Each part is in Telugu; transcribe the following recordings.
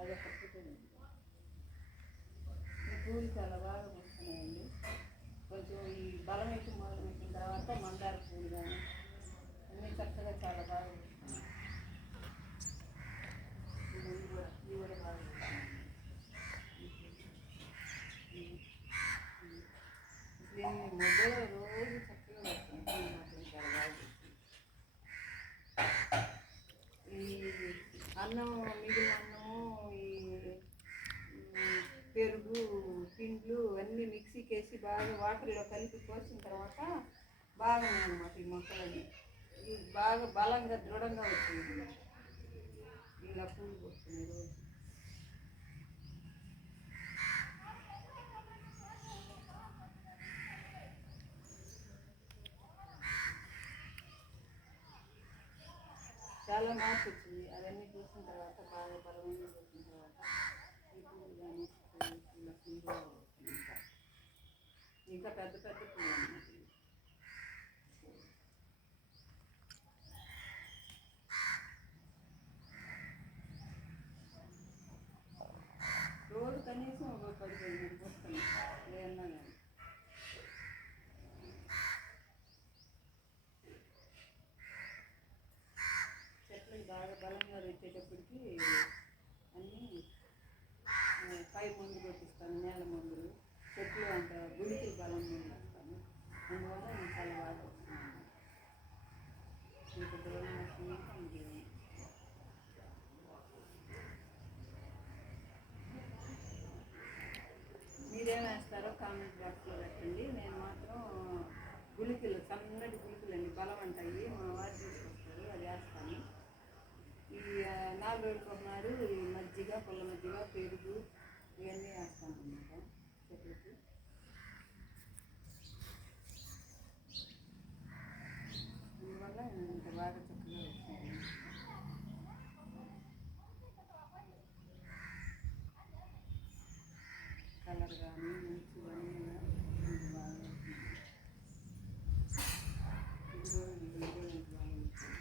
అది ఒక పూలు చాలా బాగా వస్తున్నాయండి కొంచెం ఈ బలం ఎక్కువ మొదలు పెట్టిన తర్వాత మందార పూలు కానీ అన్నీ చక్కగా చాలా బాగా దీన్ని మొదలు రోజు చక్కగా వస్తుంది మాత్రం చాలా బాగా ఈ అన్నం మిగిలిన బాగా వాటర్లో కలిపి పోసిన తర్వాత బాగా అనమాట ఈ మొక్కలని బాగా బలంగా దృఢంగా వచ్చింది ఇలా పూలు వస్తున్నాయి రోజు. చాలా మార్పు వచ్చింది. అవన్నీ చూసిన తర్వాత బాగా బలమైన చూసిన తర్వాత ఈ పూలు కానీ ఇలా ఇంకా పెద్ద పెద్ద పువ్వు రోజు కనీసం ఒక పది పదిహేను వస్తాను లేదన్నా కానీ. బాగా బలంగా వచ్చేటప్పటికి అన్నీ పై మందు కొట్టిస్తాను నేల మందులు చెట్లు అంత గుడికి బలం మందు వేస్తాను అందువల్ల నేను చాలా బాగా వస్తున్నాను ఇంత దూరం వస్తుంది ఇంకేమి మీరేం వేస్తారో కామెంట్ బాక్స్లో పెట్టండి నేను మాత్రం గుళికలు సన్నటి గుళికలు అండి బలం అంటాయి మా వారు తీసుకొస్తారు. అది వేస్తాను. ఈ నాలుగు రోజులకు ఒకనాడు ఈ మజ్జిగ పుల్ల మజ్జిగ పెరుగు ఇవన్నీ వేస్తాను అన్నమాట చెట్లకి అందువల్ల ఇంత బాగా చక్కగా వస్తుంది కలర్ కానీ మంచి అన్నీ ఇంత బాగా వస్తుంది. ఇది కూడా ఇది కూడా ఇంత బాగా వస్తుంది.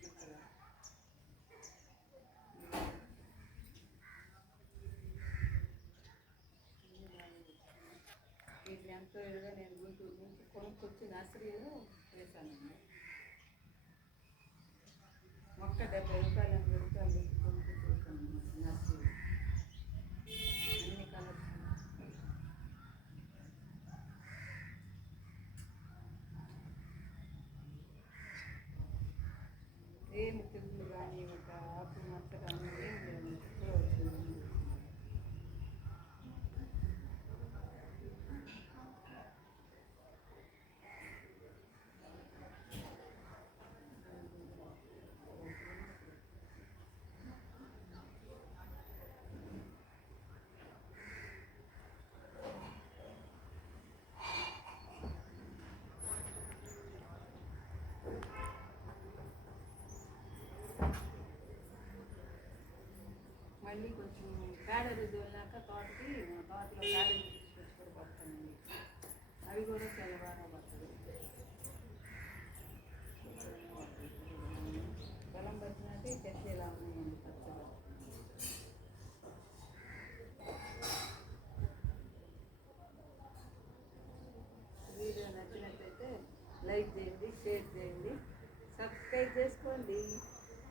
చక్కగా. ఇది ఎంతో ఇదిగా నేను గుంటూరు నుంచి కొనుక్కొచ్చి నర్సరీలో వేశానండి. మొక్క డెబ్బై మళ్ళీ కొంచెం పేడ రుద్ది వెళ్ళాక తోటకి తోటలో పేడ తీసుకొచ్చి కూడా పడతానండి. అవి కూడా చాలా బాగా పడుతుంది బలం పట్టినట్టే చెట్లు ఇలా ఉన్నాయండి పచ్చగా. వీడియో నచ్చినట్లయితే లైక్ చేయండి షేర్ చేయండి సబ్స్క్రైబ్ చేసుకోండి.